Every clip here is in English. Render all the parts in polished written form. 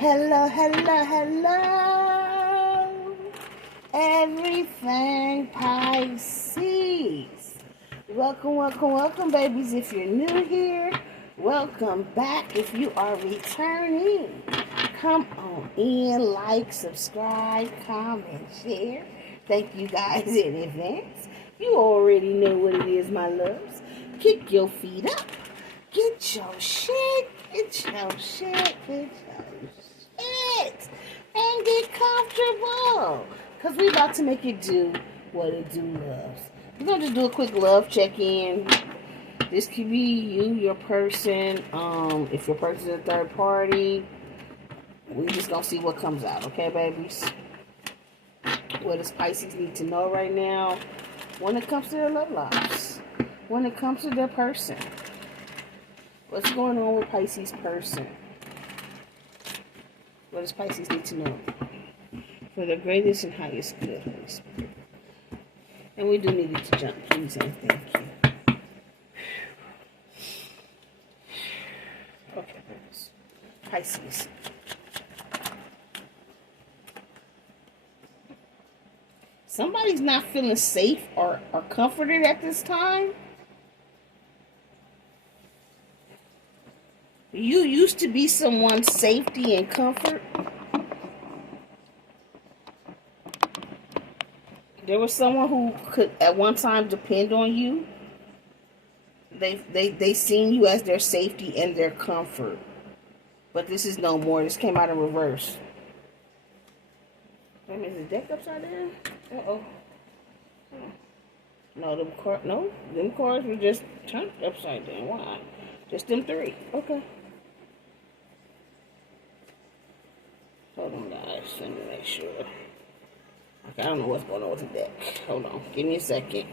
Hello, hello, hello. Everything Pisces. Welcome, welcome, welcome, babies. If you're new here, welcome back. If you are returning, come on in, like, subscribe, comment, share. Thank you guys in advance. You already know what it is, my loves. Kick your feet up. Get your shit. Get your shit. Get your shit. And get comfortable. Because we're about to make it do what it do loves. We're going to just do a quick love check-in. This could be you, your person. If your person is a third party, we just going to see what comes out. Okay, babies? What does Pisces need to know right now when it comes to their love lives? When it comes to their person? What's going on with Pisces' person? What does Pisces need to know? For the greatest and highest good, Holy Spirit. And we do need it to jump, please and thank you. Okay, babies. Pisces. Somebody's not feeling safe or comforted at this time. You used to be someone's safety and comfort. There was someone who could at one time depend on you. They seen you as their safety and their comfort. But this is no more. This came out in reverse. Wait a minute, is the deck upside down? Uh-oh. No, them cards were just turned upside down. Why? Just them three. Okay. Hold on, guys. Let me make sure. Okay, I don't know what's going on with the deck. Hold on. Give me a second.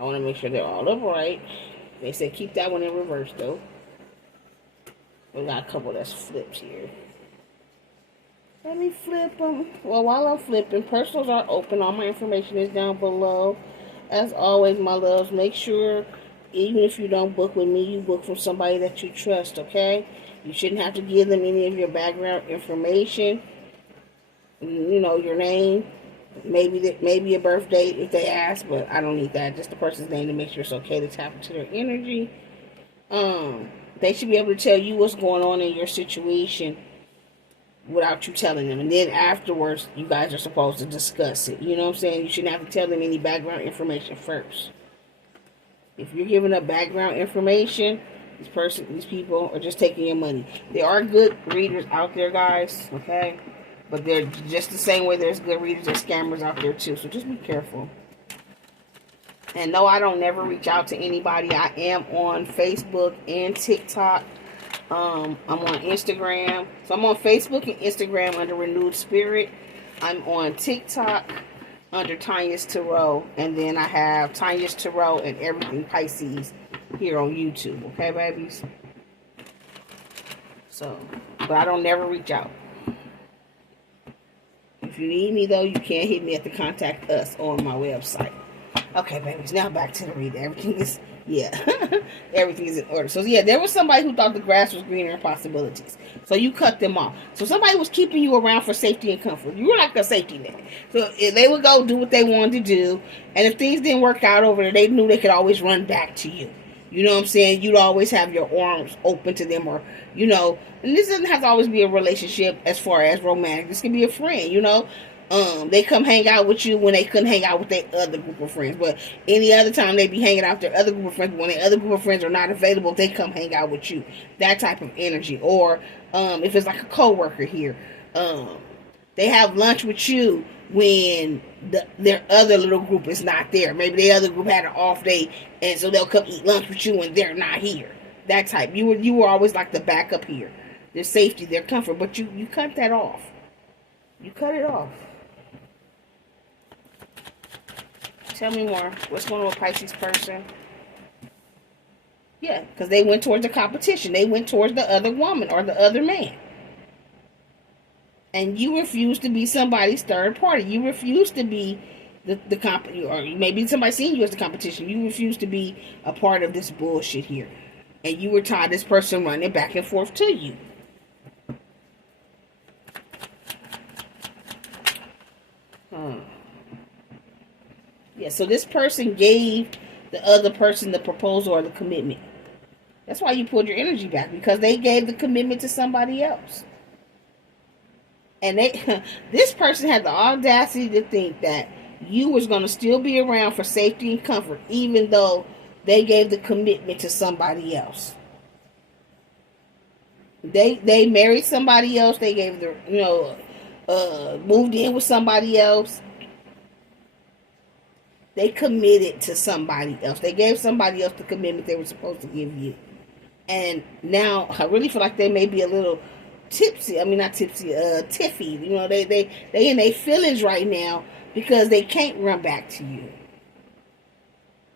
I want to make sure they're all upright. They said keep that one in reverse, though. We got a couple that's flipped here. Let me flip them. Well, while I'm flipping, personals are open. All my information is down below. As always, my loves, make sure, even if you don't book with me, you book from somebody that you trust, okay? You shouldn't have to give them any of your background information. You know, your name, maybe a birth date if they ask, but I don't need that. Just the person's name to make sure it's okay to tap into their energy. They should be able to tell you what's going on in your situation without you telling them. And then afterwards, you guys are supposed to discuss it. You know what I'm saying? You shouldn't have to tell them any background information first. If you're giving up background information, these people are just taking your money. There are good readers out there, guys, okay? But they're just the same way there's good readers, there's scammers out there too. So just be careful. And no, I don't never reach out to anybody. I am on Facebook and TikTok. I'm on Instagram. So I'm on Facebook and Instagram under Renewed Spirit. I'm on TikTok under Tanya's Tarot. And then I have Tanya's Tarot and Everything Pisces here on YouTube. Okay, babies? So, but I don't never reach out. If you need me, though, you can hit me at the Contact Us on my website. Okay, babies, now back to the reading. Everything is, everything is in order. So, yeah, there was somebody who thought the grass was greener in possibilities. So, you cut them off. So, somebody was keeping you around for safety and comfort. You were like a safety net. So, they would go do what they wanted to do. And if things didn't work out over there, they knew they could always run back to you. You know what I'm saying? You'd always have your arms open to them, or, you know, and this doesn't have to always be a relationship as far as romantic. This can be a friend, you know. They come hang out with you when they couldn't hang out with their other group of friends. But any other time they be hanging out with their other group of friends. When their other group of friends are not available, they come hang out with you. That type of energy. Or if it's like a coworker here, they have lunch with you when their other little group is not there. Maybe their other group had an off day, and so they'll come eat lunch with you when they're not here. That type. You were always like the backup here. Their safety, their comfort. But you cut that off. You cut it off. Tell me more. What's going on with Pisces person? Yeah, because they went towards the competition. They went towards the other woman or the other man. And you refuse to be somebody's third party. You refuse to be the company, or maybe somebody seeing you as the competition. You refuse to be a part of this bullshit here. And you were tired of this person running back and forth to you. Yeah, so this person gave the other person the proposal or the commitment. That's why you pulled your energy back, because they gave the commitment to somebody else. And this person had the audacity to think that you was going to still be around for safety and comfort, even though they gave the commitment to somebody else. They married somebody else. They gave moved in with somebody else. They committed to somebody else. They gave somebody else the commitment they were supposed to give you. And now I really feel like they may be a little tipsy. I mean, not tipsy, tiffy. They in their feelings right now because they can't run back to you.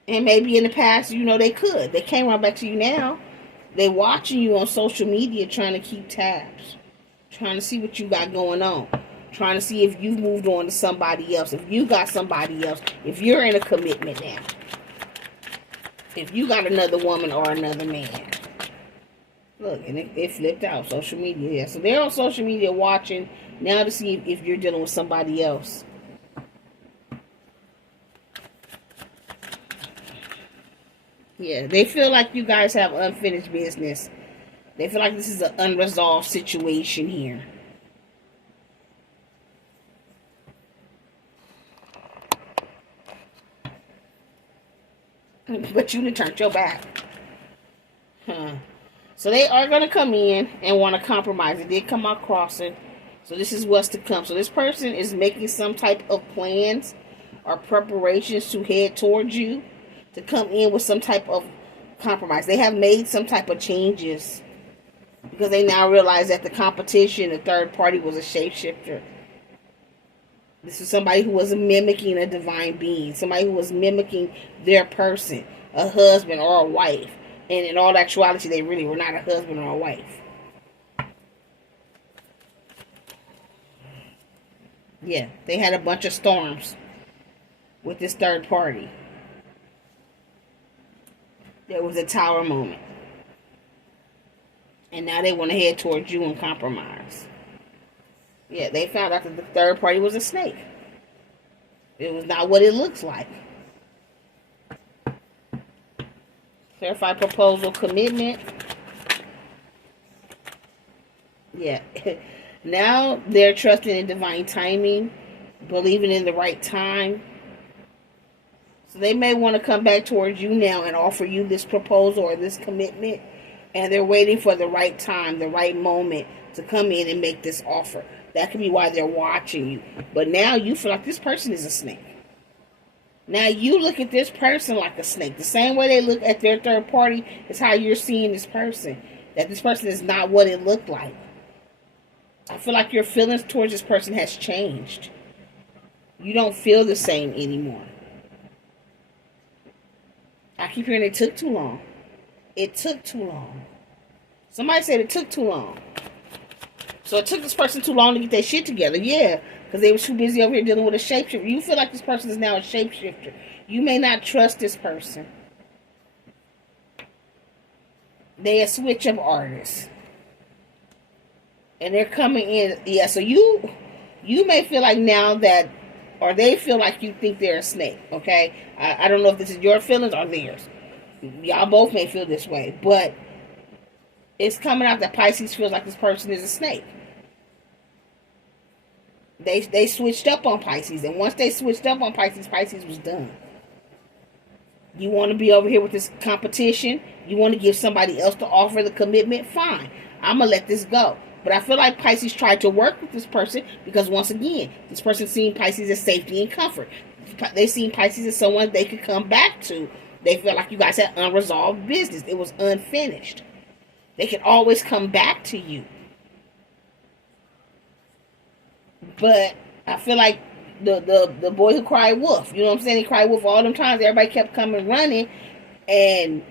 And maybe in the past, they could. They can't run back to you now. They watching you on social media, trying to keep tabs, trying to see what you got going on, trying to see if you've moved on to somebody else, if you got somebody else, if you're in a commitment now, if you got another woman or another man. Look, and it flipped out, social media. Yeah, so they're on social media watching now to see if you're dealing with somebody else. Yeah, they feel like you guys have unfinished business. They feel like this is an unresolved situation here. But you done turned your back. So they are going to come in and want to compromise. It did come out crossing. So this is what's to come. So this person is making some type of plans or preparations to head towards you, to come in with some type of compromise. They have made some type of changes because they now realize that the competition, the third party, was a shapeshifter. This is somebody who was mimicking a divine being, somebody who was mimicking their person, a husband or a wife. And in all actuality, they really were not a husband or a wife. Yeah, they had a bunch of storms with this third party. There was a tower moment. And now they want to head towards you and compromise. Yeah, they found out that the third party was a snake. It was not what it looks like. Clarify proposal, commitment. Yeah. Now they're trusting in divine timing, believing in the right time. So they may want to come back towards you now and offer you this proposal or this commitment. And they're waiting for the right time, the right moment to come in and make this offer. That could be why they're watching you. But now you feel like this person is a snake. Now you look at this person like a snake. The same way they look at their third party is how you're seeing this person. That this person is not what it looked like. I feel like your feelings towards this person has changed. You don't feel the same anymore. I keep hearing it took too long. It took too long. Somebody said it took too long. So it took this person too long to get their shit together. Yeah, because they were too busy over here dealing with a shapeshifter. You feel like this person is now a shapeshifter. You may not trust this person. They're a switch of artists. And they're coming in. Yeah, so you may feel like now that, or they feel like you think they're a snake, okay? I don't know if this is your feelings or theirs. Y'all both may feel this way, but it's coming out that Pisces feels like this person is a snake. They switched up on Pisces, and once they switched up on Pisces, Pisces was done. You want to be over here with this competition? You want to give somebody else to offer the commitment? Fine. I'm going to let this go. But I feel like Pisces tried to work with this person because, once again, this person seen Pisces as safety and comfort. They seen Pisces as someone they could come back to. They felt like you guys had unresolved business. It was unfinished. They could always come back to you. But I feel like the boy who cried wolf, you know what I'm saying? He cried wolf all them times. Everybody kept coming running. And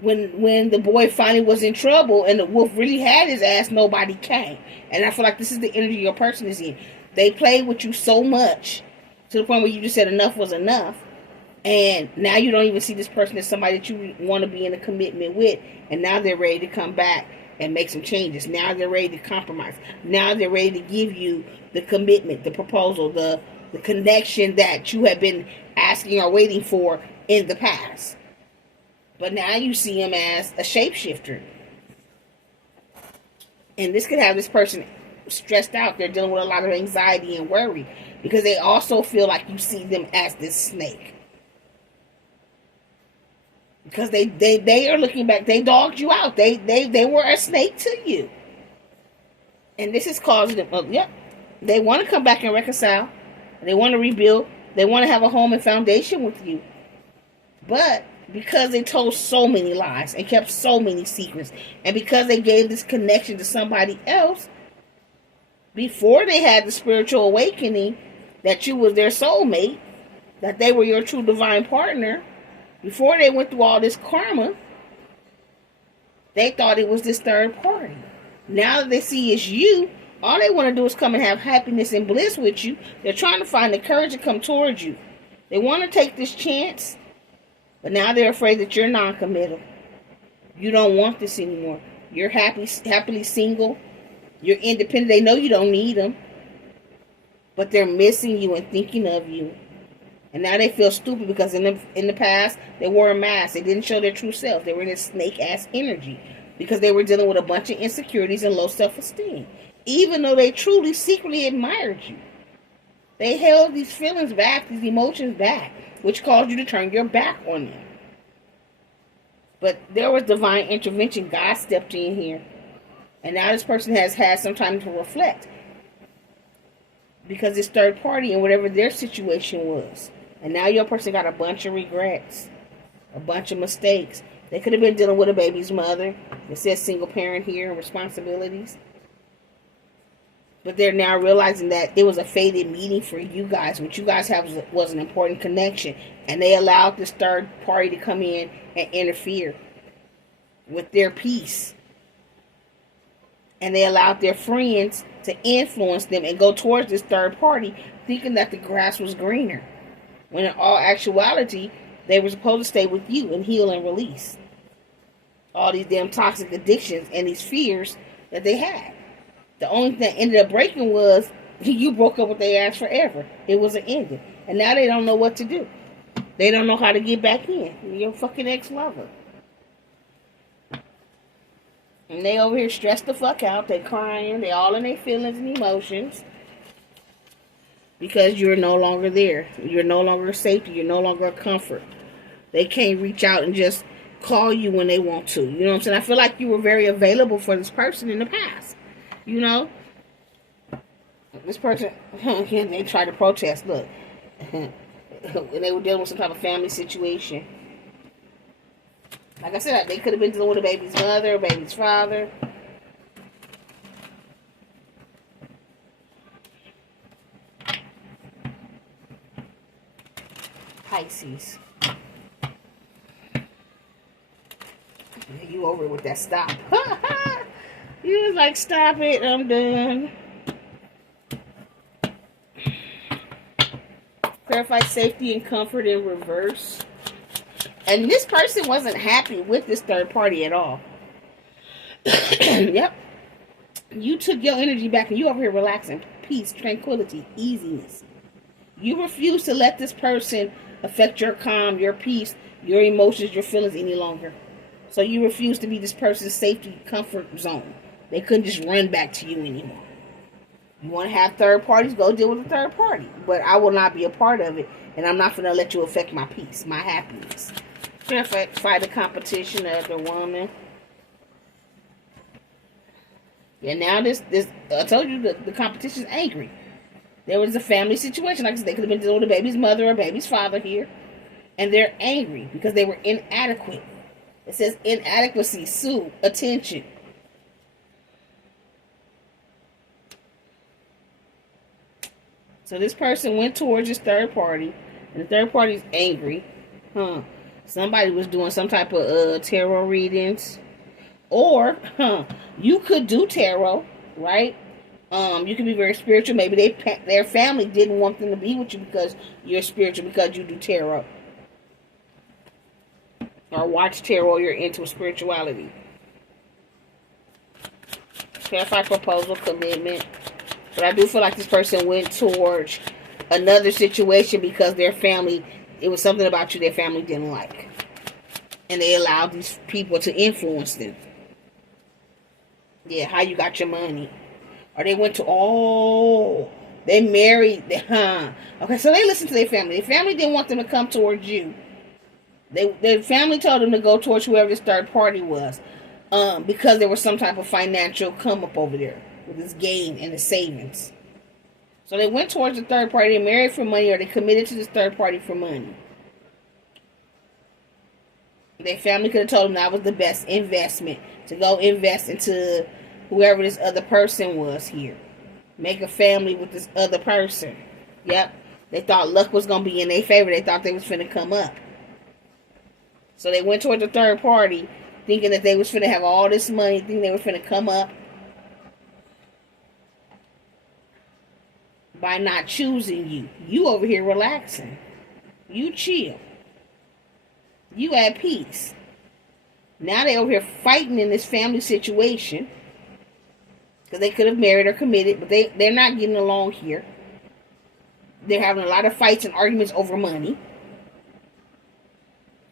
when the boy finally was in trouble and the wolf really had his ass, nobody came. And I feel like this is the energy your person is in. They played with you so much to the point where you just said enough was enough. And now you don't even see this person as somebody that you want to be in a commitment with. And now they're ready to come back and make some changes. Now they're ready to compromise. Now they're ready to give you the commitment, the proposal, the connection that you have been asking or waiting for in the past. But now you see him as a shapeshifter. And this could have this person stressed out. They're dealing with a lot of anxiety and worry because they also feel like you see them as this snake. Because they are looking back. They dogged you out. They were a snake to you. And this is causing them, they want to come back and reconcile. They want to rebuild. They want to have a home and foundation with you. But because they told so many lies and kept so many secrets, and because they gave this connection to somebody else, before they had the spiritual awakening that you was their soulmate, that they were your true divine partner, before they went through all this karma, they thought it was this third party. Now that they see it's you, all they want to do is come and have happiness and bliss with you. They're trying to find the courage to come towards you. They want to take this chance, but now they're afraid that you're non-committal. You don't want this anymore. You're happily single. You're independent. They know you don't need them, but they're missing you and thinking of you. And now they feel stupid because in the past, they wore a mask. They didn't show their true self. They were in this snake-ass energy because they were dealing with a bunch of insecurities and low self-esteem. Even though they truly, secretly admired you. They held these feelings back, these emotions back, which caused you to turn your back on them. But there was divine intervention. God stepped in here. And now this person has had some time to reflect. Because it's third party and whatever their situation was. And now your person got a bunch of regrets. A bunch of mistakes. They could have been dealing with a baby's mother. It says single parent here and responsibilities. But they're now realizing that it was a fated meeting for you guys. What you guys have was an important connection. And they allowed this third party to come in and interfere with their peace. And they allowed their friends to influence them and go towards this third party, thinking that the grass was greener. When in all actuality, they were supposed to stay with you and heal and release all these damn toxic addictions and these fears that they had. The only thing that ended up breaking was you broke up with their ass forever. It was an ending. And now they don't know what to do. They don't know how to get back in. Your fucking ex-lover. And they over here stressed the fuck out. They crying. They all in their feelings and emotions. Because you're no longer there. You're no longer a safety. You're no longer a comfort. They can't reach out and just call you when they want to. You know what I'm saying? I feel like you were very available for this person in the past. You know? This person, they tried to protest. Look. When they were dealing with some type of family situation. Like I said, they could have been dealing with a baby's mother, a baby's father. Pisces. You over with that stop. You was like, stop it, I'm done. Clarify safety and comfort in reverse. And this person wasn't happy with this third party at all. Yep. You took your energy back and you over here relaxing. Peace, tranquility, easiness. You refuse to let this person affect your calm, your peace, your emotions, your feelings any longer. So you refuse to be this person's safety, comfort zone. They couldn't just run back to you anymore. You want to have third parties, go deal with the third party. But I will not be a part of it. And I'm not going to let you affect my peace, my happiness. Clarify the competition of the woman. And now this I told you the competition is angry. There was a family situation. Like I said, they could have been dealing with a baby's mother or a baby's father here. And they're angry because they were inadequate. It says inadequacy, sue, attention. So this person went towards this third party. And the third party is angry. Somebody was doing some type of tarot readings. Or, you could do tarot, right? You can be very spiritual. Maybe their family didn't want them to be with you because you're spiritual, because you do tarot. Or watch tarot, you're into spirituality. Clarify proposal, commitment. But I do feel like this person went towards another situation because their family it was something about you their family didn't like. And they allowed these people to influence them. Yeah, how you got your money. Or they went to, they married, Okay, so they listened to their family. Their family didn't want them to come towards you. Their family told them to go towards whoever this third party was. Because there was some type of financial come up over there with this gain and the savings. So they went towards the third party. They married for money, or they committed to this third party for money. Their family could have told them that was the best investment, to go invest into whoever this other person was here. Make a family with this other person. Yep. They thought luck was going to be in their favor. They thought they was finna come up. So they went towards the third party, thinking that they was finna have all this money, thinking they were finna come up. By not choosing you. You over here relaxing. You chill. You at peace. Now they over here fighting in this family situation. Because they could have married or committed, but they're not getting along here. They're having a lot of fights and arguments over money.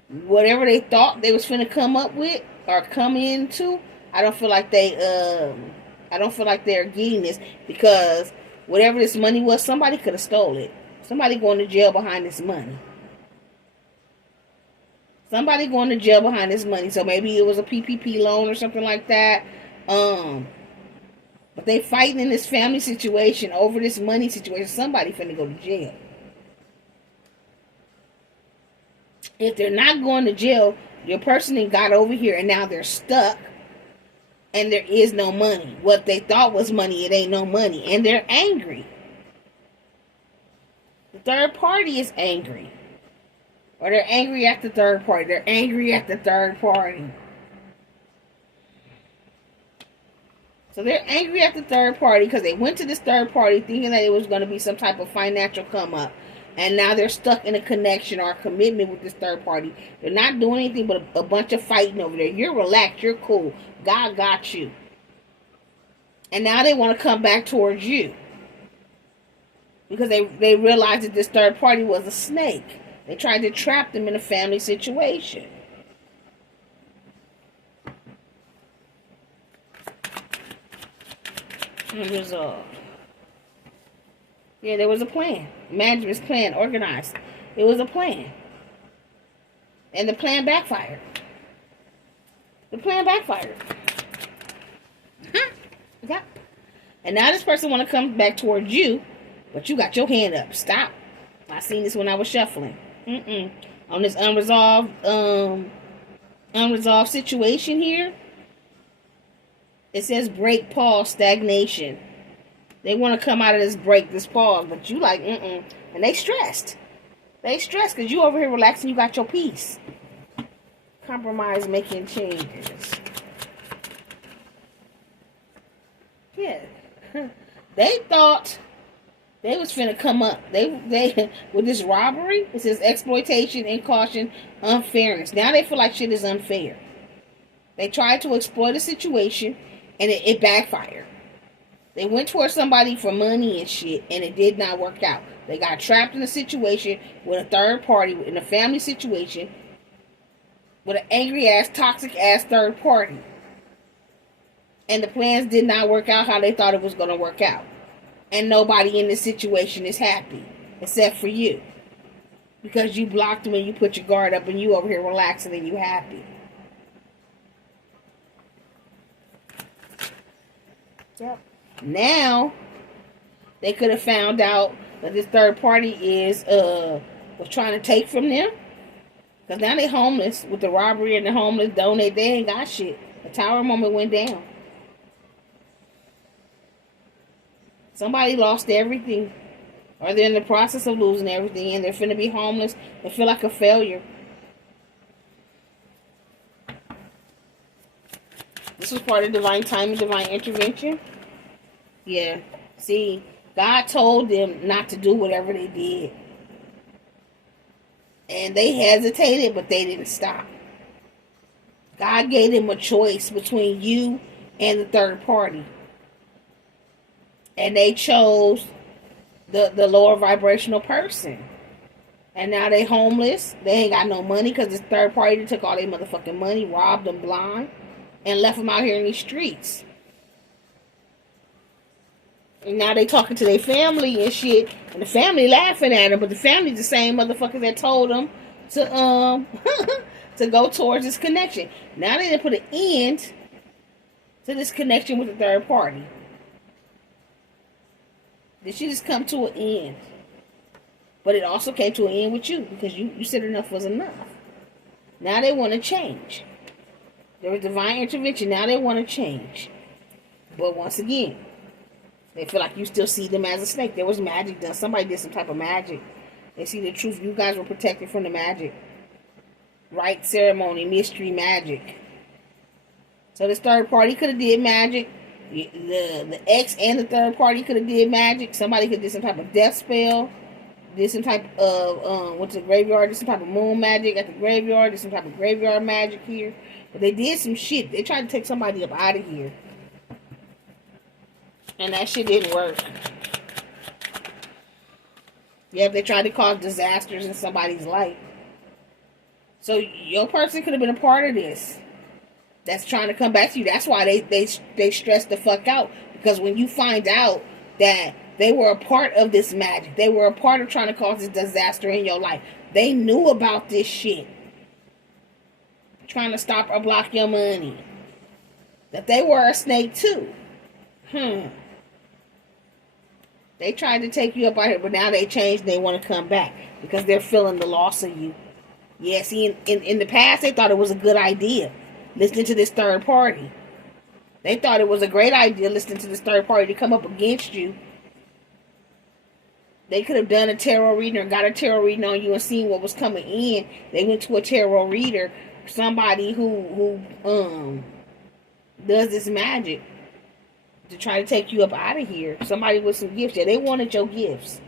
Whatever they thought they was finna come up with or come into, I don't feel like they're getting this, because whatever this money was, somebody could have stole it. Somebody going to jail behind this money. Somebody going to jail behind this money. So maybe it was a PPP loan or something like that. But they fighting in this family situation over this money situation. Somebody finna go to jail. If they're not going to jail, your person then got over here and now they're stuck. And there is no money. What they thought was money, it ain't no money. And they're angry. The third party is angry. Or they're angry at the third party. They're angry at the third party. So they're angry at the third party because they went to this third party thinking that it was going to be some type of financial come up. And now they're stuck in a connection or a commitment with this third party. They're not doing anything but a bunch of fighting over there. You're relaxed. You're cool. God got you. And now they want to come back towards you. Because they realized that this third party was a snake. They tried to trap them in a family situation. Unresolved. Yeah, there was a plan. Management's plan, organized. It was a plan. And the plan backfired. The plan backfired. Yeah. And now this person want to come back towards you, but you got your hand up. Stop. I seen this when I was shuffling. On this unresolved situation here, it says break, pause, stagnation. They want to come out of this break, this pause, but you like, And they stressed. They stressed because you over here relaxing, you got your peace. Compromise, making changes. Yeah. They thought they was finna come up. They with this robbery, it says exploitation, incaution, unfairness. Now they feel like shit is unfair. They tried to exploit a situation and it backfired. They went towards somebody for money and shit, and it did not work out. They got trapped in a situation with a third party, in a family situation, with an angry ass, toxic ass third party. And the plans did not work out how they thought it was going to work out. And nobody in this situation is happy, except for you. Because you blocked them and you put your guard up and you over here relaxing and you happy. Yep. Now, they could have found out that this third party was trying to take from them. Because now they homeless with the robbery and the homeless donate. They ain't got shit. The tower moment went down. Somebody lost everything. Or they're in the process of losing everything. And they're finna be homeless. They feel like a failure. This was part of divine timing, divine intervention. Yeah. See, God told them not to do whatever they did. And they hesitated, but they didn't stop. God gave them a choice between you and the third party. And they chose the lower vibrational person. And now they homeless. They ain't got no money because this third party took all their motherfucking money, robbed them blind, and left them out here in these streets. And now they talking to their family and shit, and the family laughing at them, but the family's the same motherfuckers that told them to to go towards this connection. Now they done put an end to this connection with the third party. This shit has come to an end. But it also came to an end with you because you said enough was enough. Now they want to change. There was divine intervention. Now they want to change. But once again, they feel like you still see them as a snake. There was magic done. Somebody did some type of magic. They see the truth. You guys were protected from the magic. Right ceremony, mystery magic. So this third party could have did magic. The ex and the third party could have did magic. Somebody could have did some type of death spell. Did some type of, went to the graveyard, did some type of moon magic at the graveyard, did some type of graveyard magic here. But they did some shit. They tried to take somebody up out of here. And that shit didn't work. Yeah, they tried to cause disasters in somebody's life. So your person could have been a part of this. That's trying to come back to you. That's why they stress the fuck out. Because when you find out that they were a part of this magic, they were a part of trying to cause this disaster in your life, they knew about this shit, trying to stop or block your money, that they were a snake too. They tried to take you up out here, but now they changed. They want to come back because they're feeling the loss of you. Yeah, see, in the past, they thought it was a good idea listening to this third party. They thought it was a great idea listening to this third party to come up against you. They could have done a tarot reading or got a tarot reading on you and seen what was coming in. They went to a tarot reader, somebody who does this magic to try to take you up out of here. Somebody with some gifts. Yeah, they wanted your gifts.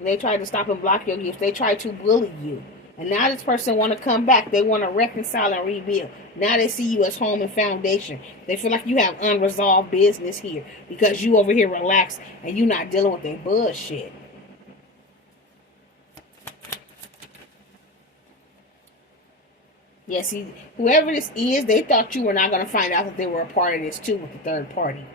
They tried to stop and block your gifts. They tried to bully you. And now this person want to come back. They want to reconcile and rebuild. Now they see you as home and foundation. They feel like you have unresolved business here because you over here relaxed and you not dealing with their bullshit. Yeah, see, whoever this is, they thought you were not going to find out that they were a part of this too with the third party.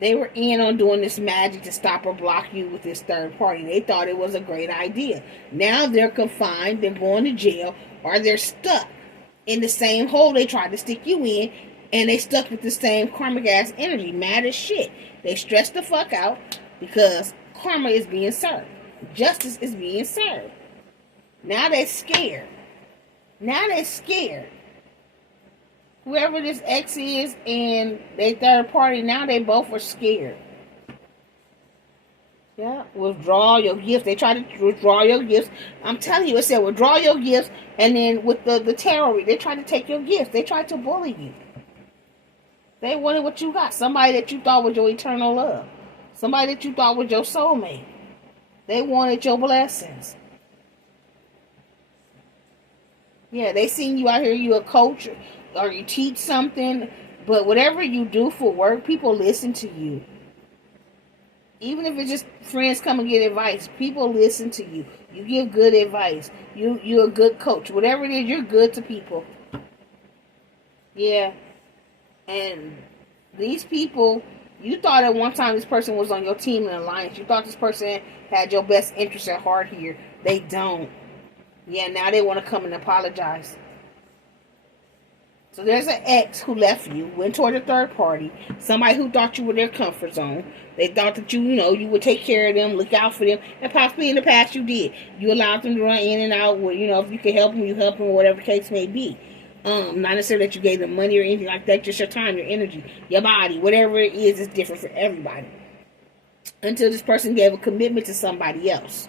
They were in on doing this magic to stop or block you with this third party. They thought it was a great idea. Now they're confined, they're going to jail, or they're stuck in the same hole they tried to stick you in, and they stuck with the same karmic ass energy, mad as shit. They stressed the fuck out because karma is being served. Justice is being served. Now they're scared. Now they're scared. Whoever this ex is and they third party, now they both are scared. Yeah, withdraw your gifts. They try to withdraw your gifts. I'm telling you, it said withdraw your gifts, and then with the tarot, they tried to take your gifts. They tried to bully you. They wanted what you got. Somebody that you thought was your eternal love. Somebody that you thought was your soulmate. They wanted your blessings. Yeah, they seen you out here, you a coach, or you teach something, but whatever you do for work, people listen to you. Even if it's just friends come and get advice, people listen to you. You give good advice. You're a good coach. Whatever it is, you're good to people. Yeah. And these people, you thought at one time this person was on your team in alliance. You thought this person had your best interest at heart here. They don't. Yeah, now they want to come and apologize. So there's an ex who left you, went toward a third party, somebody who thought you were their comfort zone. They thought that you would take care of them, look out for them, and possibly in the past you did. You allowed them to run in and out. If you could help them, you help them, whatever the case may be. Not necessarily that you gave them money or anything like that, just your time, your energy, your body, whatever it is different for everybody. Until this person gave a commitment to somebody else.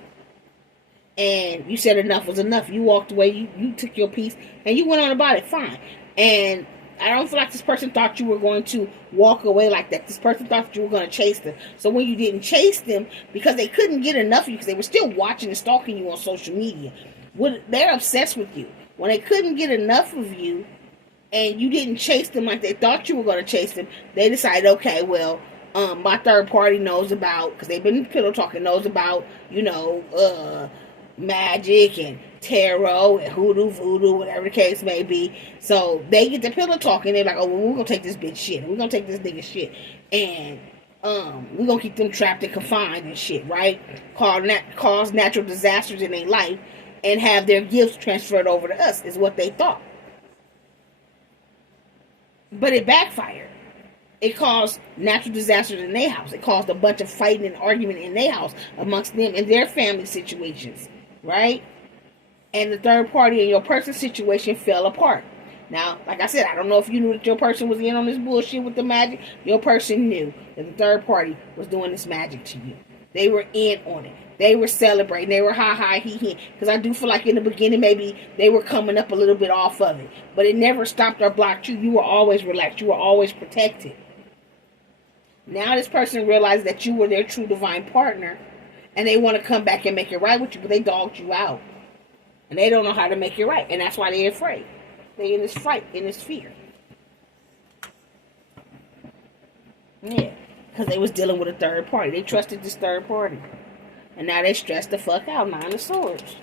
And you said enough was enough. You walked away, you took your piece, and you went on about it, fine. And I don't feel like this person thought you were going to walk away like that. This person thought you were going to chase them. So when you didn't chase them, because they couldn't get enough of you, because they were still watching and stalking you on social media, they're obsessed with you. When they couldn't get enough of you, and you didn't chase them like they thought you were going to chase them, they decided, okay, well, my third party knows about, because they've been pillow talking, knows about, you know, magic and tarot and hoodoo, voodoo, whatever the case may be. So they get the pillow talking. They're like, oh, well, we're gonna take this bitch shit. We're gonna take this nigga shit, and we're gonna keep them trapped and confined and shit, right? Cause natural disasters in their life and have their gifts transferred over to us is what they thought. But it backfired. It caused natural disasters in their house. It caused a bunch of fighting and argument in their house amongst them and their family situations, right? And the third party in your person's situation fell apart. Now, like I said, I don't know if you knew that your person was in on this bullshit with the magic. Your person knew that the third party was doing this magic to you. They were in on it. They were celebrating. They were hi, he, he. Because I do feel like in the beginning, maybe they were coming up a little bit off of it. But it never stopped or blocked you. You were always relaxed. You were always protected. Now this person realized that you were their true divine partner. And they want to come back and make it right with you. But they dogged you out. And they don't know how to make it right. And that's why they're afraid. They're in this fight, in this fear. Yeah. Because they was dealing with a third party. They trusted this third party. And now they stressed the fuck out. 9 of Swords.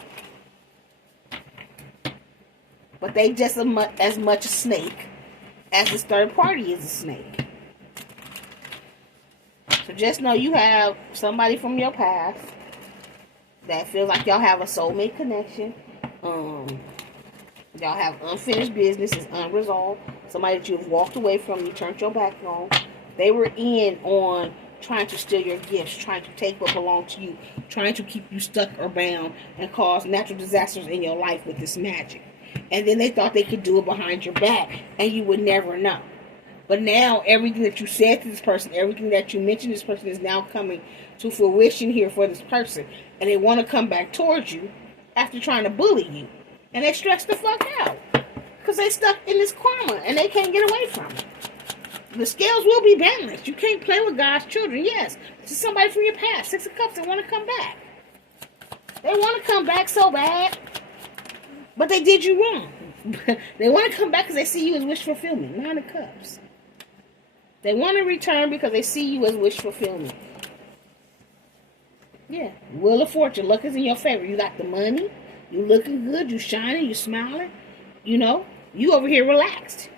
But they just as much a snake as this third party is a snake. So just know you have somebody from your past that feels like y'all have a soulmate connection. Y'all have unfinished business. It's unresolved. Somebody that you've walked away from. You turned your back on. They were in on trying to steal your gifts, trying to take what belonged to you, trying to keep you stuck or bound and cause natural disasters in your life with this magic. And then they thought they could do it behind your back and you would never know. But now everything that you said to this person, everything that you mentioned to this person is now coming to fruition here for this person. And they want to come back towards you after trying to bully you. And they stress the fuck out. Because they stuck in this karma and they can't get away from it. The scales will be balanced. You can't play with God's children. Yes, this is somebody from your past. 6 of Cups, they want to come back. They want to come back so bad. But they did you wrong. They want to come back because they see you as wish fulfillment. 9 of Cups. They want to return because they see you as wish fulfillment. Yeah. Wheel of Fortune. Luck is in your favor. You got the money. You looking good. You shining. You smiling. You know. You over here relaxed.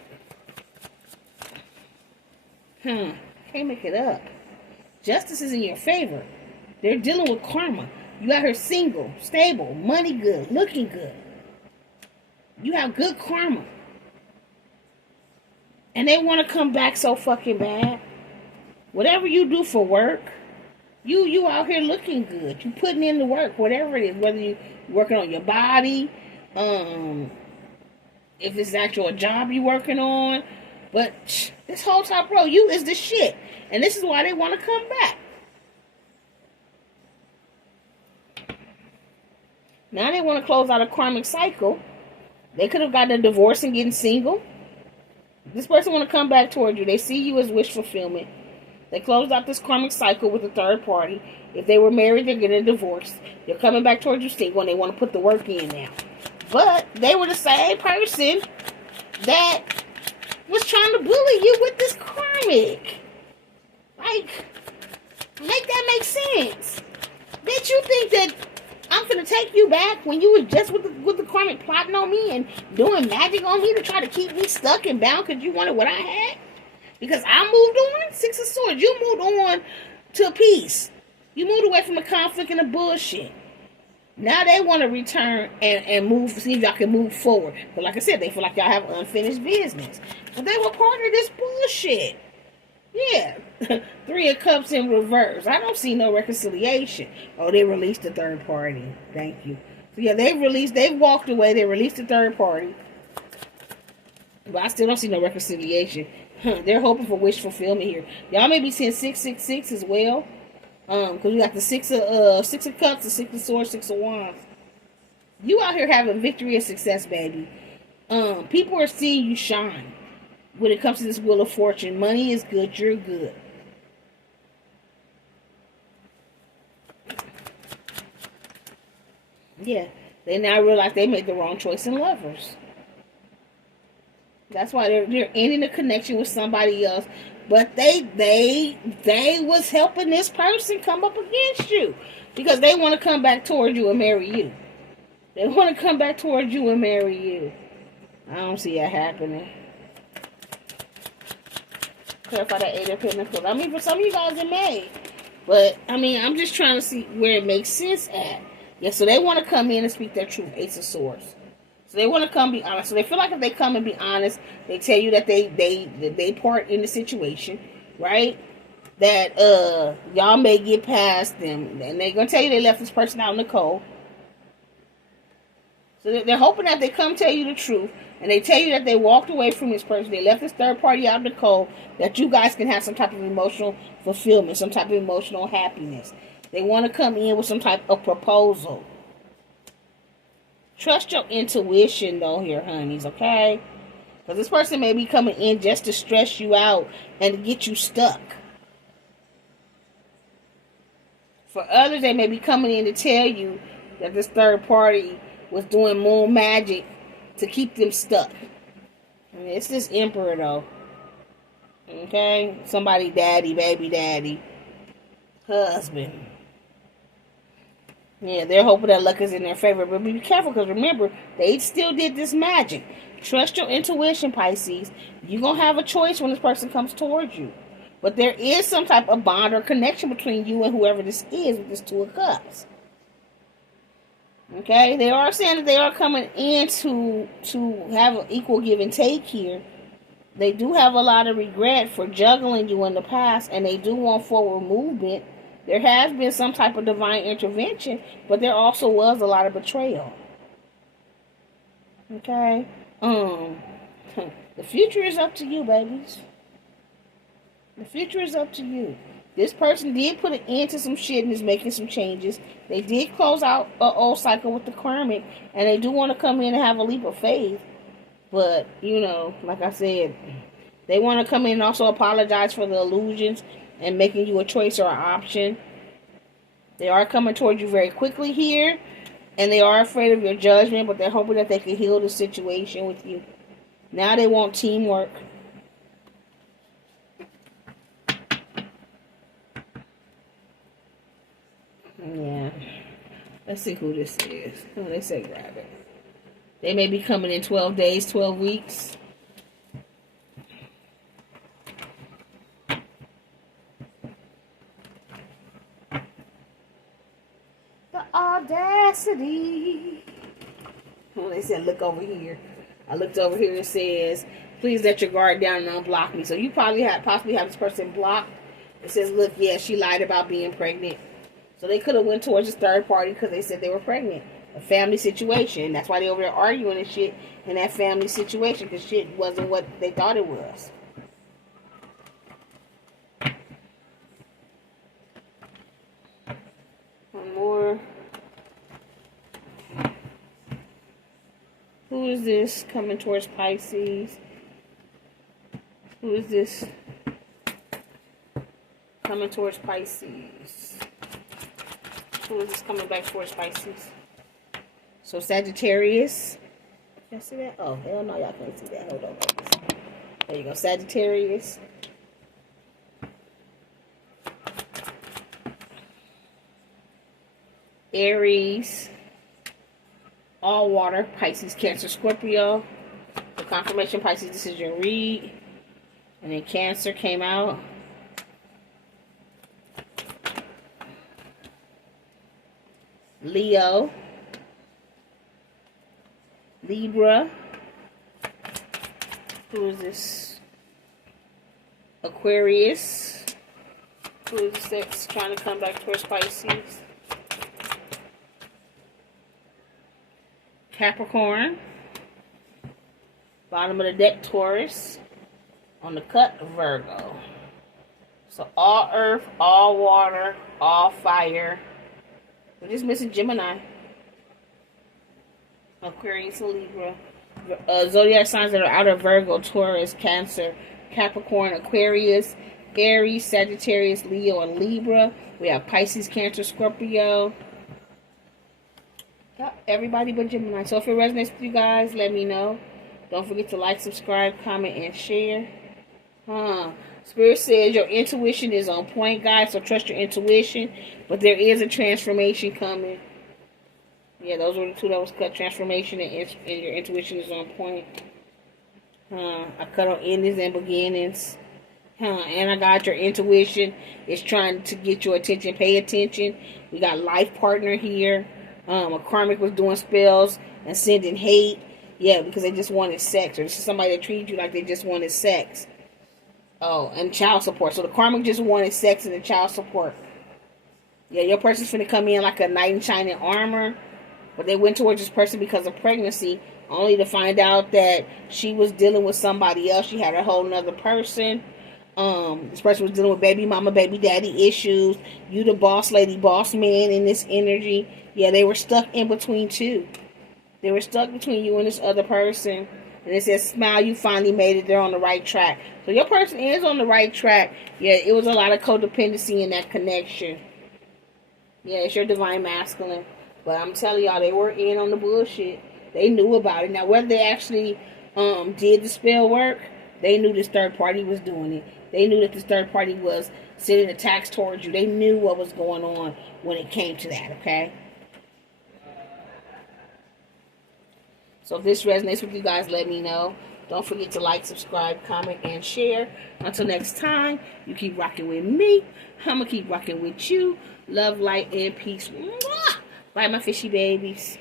Can't make it up. Justice is in your favor. They're dealing with karma. You got her single, stable, money good, looking good. You have good karma. And they want to come back so fucking bad. Whatever you do for work, you out here looking good. You putting in the work, whatever it is. Whether you working on your body, if it's actual a job you working on. But this whole top row, you is the shit. And this is why they want to come back. Now they want to close out a karmic cycle. They could have gotten a divorce and getting single. This person want to come back toward you. They see you as wish fulfillment. They closed out this karmic cycle with a third party. If they were married, they're getting a divorce. They're coming back towards you single and they want to put the work in now. But they were the same person that was trying to bully you with this karmic. Like, make that make sense. Did you think that I'm gonna take you back when you were just with the karmic plotting on me and doing magic on me to try to keep me stuck and bound because you wanted what I had? Because I moved on? 6 of Swords. You moved on to peace. You moved away from the conflict and the bullshit. Now they want to return and move, see if y'all can move forward. But like I said, they feel like y'all have unfinished business. But they were part of this bullshit. Yeah. 3 of Cups in reverse. I don't see no reconciliation. Oh, they released the third party. Thank you. So yeah, they've walked away. They released the third party. But I still don't see no reconciliation. They're hoping for wish fulfillment here. Y'all may be seeing 666 as well. Because we got the 6 of Cups, the 6 of Swords, 6 of Wands. You out here having victory and success, baby. People are seeing you shine. When it comes to this Wheel of Fortune, money is good, you're good. Yeah, they now realize they made the wrong choice in Lovers. That's why they're ending a connection with somebody else But they was helping this person come up against you because they want to come back towards you and marry you. They want to come back towards you and marry you. I don't see that happening. Clarify that 8 of Pentacles. I mean, for some of you guys, it may. But, I mean, I'm just trying to see where it makes sense at. Yeah, so they want to come in and speak their truth. Ace of Swords. So they want to come be honest. So they feel like if they come and be honest, they tell you that they part in the situation, right? That y'all may get past them. And they're going to tell you they left this person out in the cold. So they're hoping that they come tell you the truth. And they tell you that they walked away from this person. They left this third party out in the cold. That you guys can have some type of emotional fulfillment. Some type of emotional happiness. They want to come in with some type of proposal. Trust your intuition, though, here, honeys, okay? Because this person may be coming in just to stress you out and to get you stuck. For others, they may be coming in to tell you that this third party was doing moon magic to keep them stuck. I mean, it's this Emperor, though. Okay? Somebody daddy, baby daddy, husband. Yeah, they're hoping that luck is in their favor. But be careful, because remember, they still did this magic. Trust your intuition, Pisces. You're going to have a choice when this person comes towards you. But there is some type of bond or connection between you and whoever this is with this Two of Cups. Okay? They are saying that they are coming in to have an equal give and take here. They do have a lot of regret for juggling you in the past, and they do want forward movement. There has been some type of divine intervention, but there also was a lot of betrayal. Okay? The future is up to you, babies. The future is up to you. This person did put an end to some shit and is making some changes. They did close out an old cycle with the Karmic, and they do want to come in and have a leap of faith. But, you know, like I said, they want to come in and also apologize for the illusions and making you a choice or an option. They are coming towards you very quickly here. And they are afraid of your judgment, but they're hoping that they can heal the situation with you. Now they want teamwork. Yeah. Let's see who this is. Oh, they say grab it. They may be coming in 12 days, 12 weeks. Audacity. Well, they said, look over here. I looked over here. It says, please let your guard down and unblock me. So you possibly have this person blocked. It says, look, yeah, she lied about being pregnant. So they could have went towards this third party because they said they were pregnant. A family situation. That's why they over there arguing and shit in that family situation, because shit wasn't what they thought it was. One more. Who is this coming towards Pisces? Who is this coming towards Pisces? Who is this coming back towards Pisces? So Sagittarius. Can you see that? Oh, hell no, y'all can't see that. Hold on. There you go. Sagittarius. Aries. All water. Pisces, Cancer, Scorpio. The confirmation, Pisces, this is your read. And then Cancer came out. Leo. Libra. Who is this? Aquarius. Who is this that's trying to come back towards Pisces? Capricorn. Bottom of the deck, Torres. On the cut, Virgo. So all earth, all water, all fire. We're just missing Gemini. Aquarius and Libra. Zodiac signs that are out of Virgo, Taurus, Cancer, Capricorn, Aquarius, Aries, Sagittarius, Leo, and Libra. We have Pisces, Cancer, Scorpio. Yep, everybody but Gemini. So if it resonates with you guys, let me know. Don't forget to like, subscribe, comment, and share. So Spirit says your intuition is on point, guys, so trust your intuition. But there is a transformation coming. Yeah, those were the two that was cut. Transformation and your intuition is on point. I cut on endings and beginnings. And I got your intuition is trying to get your attention. Pay attention. We got life partner here. A karmic was doing spells and sending hate. Yeah, because they just wanted sex. Or this is somebody that treated you like they just wanted sex. Oh, and child support. So the karmic just wanted sex and the child support. Yeah, your person's finna come in like a knight in shining armor. But they went towards this person because of pregnancy. Only to find out that she was dealing with somebody else. She had a whole nother person. This person was dealing with baby mama, baby daddy issues. You the boss lady, boss man in this energy. Yeah, they were stuck in between two. They were stuck between you and this other person. And it says, smile, you finally made it. They're on the right track. So your person is on the right track. Yeah, it was a lot of codependency in that connection. Yeah, it's your divine masculine. But I'm telling y'all, they were in on the bullshit. They knew about it. Now, whether they actually did the spell work, they knew this third party was doing it. They knew that this third party was sending attacks towards you. They knew what was going on when it came to that, okay? So if this resonates with you guys, let me know. Don't forget to like, subscribe, comment, and share. Until next time, you keep rocking with me. I'm going to keep rocking with you. Love, light, and peace. Mwah! Bye, my fishy babies.